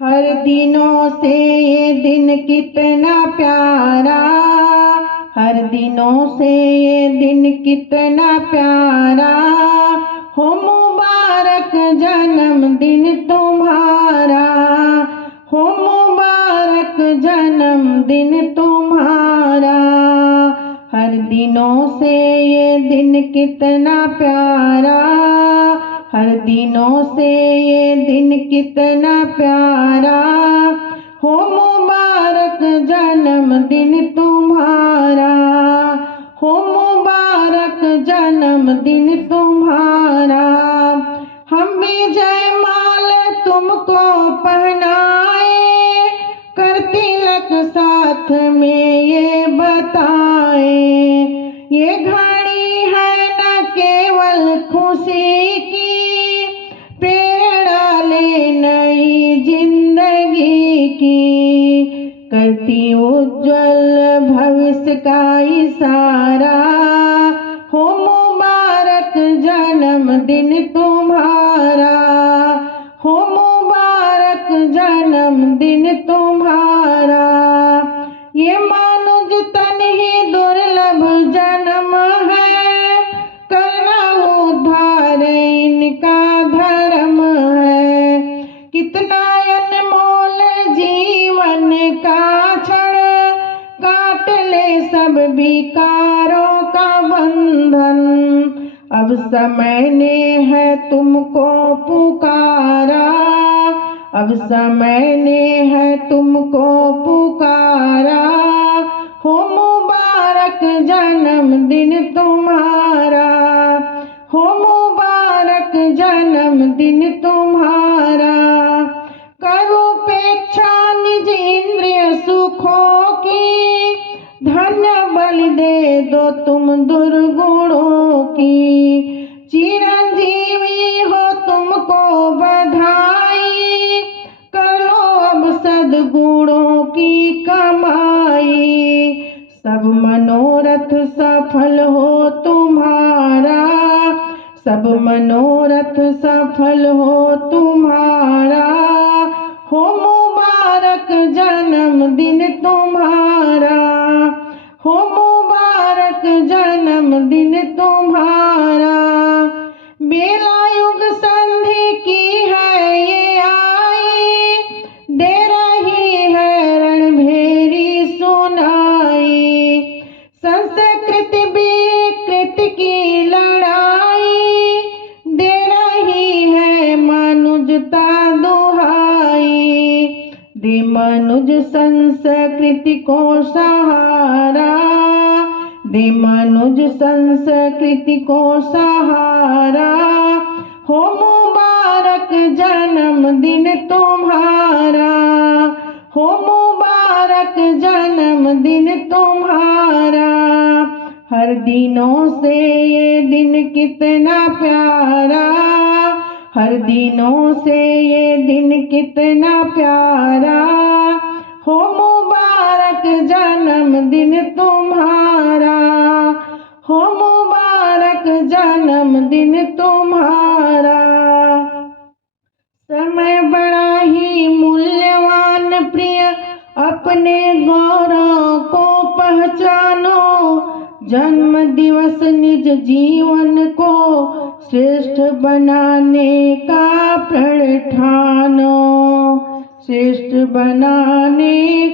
हर दिनों से ये दिन कितना प्यारा, हर दिनों से ये दिन कितना प्यारा। हो मुबारक जन्मदिन तुम्हारा, हो मुबारक जन्मदिन तुम्हारा। हर दिनों से ये दिन कितना प्यारा, हर दिनों से ये दिन कितना प्यारा। हो मुबारक जन्मदिन तुम्हारा, हो मुबारक जन्मदिन तुम्हारा। हम भी जयमाल तुमको पहनाए, कर तिलक साथ में ये बताए। ये घड़ी है न केवल खुशी की, प्रेरणा ले नई जिंदगी की। करती उज्जवल भविष्य का इशारा, हो मुबारक जन्मदिन तुम्हारा, हो मुबारक जन्मदिन तुम्हारा। ये मानुज तन ही दुर्लभ जन्म है, करना उद्धार इनका धर्म है। कितना अनमोल जीवन का क्षण, काट ले सब विकारों का बंधन। अब समय ने है तुमको पुकारा, अब समय ने है तुमको पुकारा। हो मुबारक जन्मदिन तुम्हारा, हो मुबारक जन्मदिन तुम्हारा। करो उपेक्षा निज इंद्रिय सुखों की, धन्य बलि दे दो तुम दुर्गुणों की। चिरंजीवी हो तुमको बधाई, करो अब सद्गुणों की कमाई। सब मनोरथ सफल हो तुम्हारा, सब मनोरथ सफल हो तुम्हारा। हो मुबारक जन्मदिन तुम्हारा, हो मुबारक जन्मदिन तुम्हारा। बेला युग संधि की है ये आई, दे रही है रणभेरी सुनाई। संस्कृति विकृति की लड़ाई, दे रही है मनुजता दुहाई। दे मनुज संस्कृति को सहारा, दे मनुज संस्कृति को सहारा। हो मुबारक जन्मदिन तुम्हारा, हो मुबारक जन्मदिन तुम्हारा। हर दिनों से ये दिन कितना प्यारा, हर दिनों से ये दिन कितना प्यारा। हो मुबारक जन्मदिन तुम्हारा, हो मुबारक जन्मदिन तुम्हारा। समय बड़ा ही मूल्यवान प्रिय, अपने गौरव को पहचानो। जन्म दिवस निज जीवन को श्रेष्ठ बनाने का प्रण ठानो, श्रेष्ठ बनाने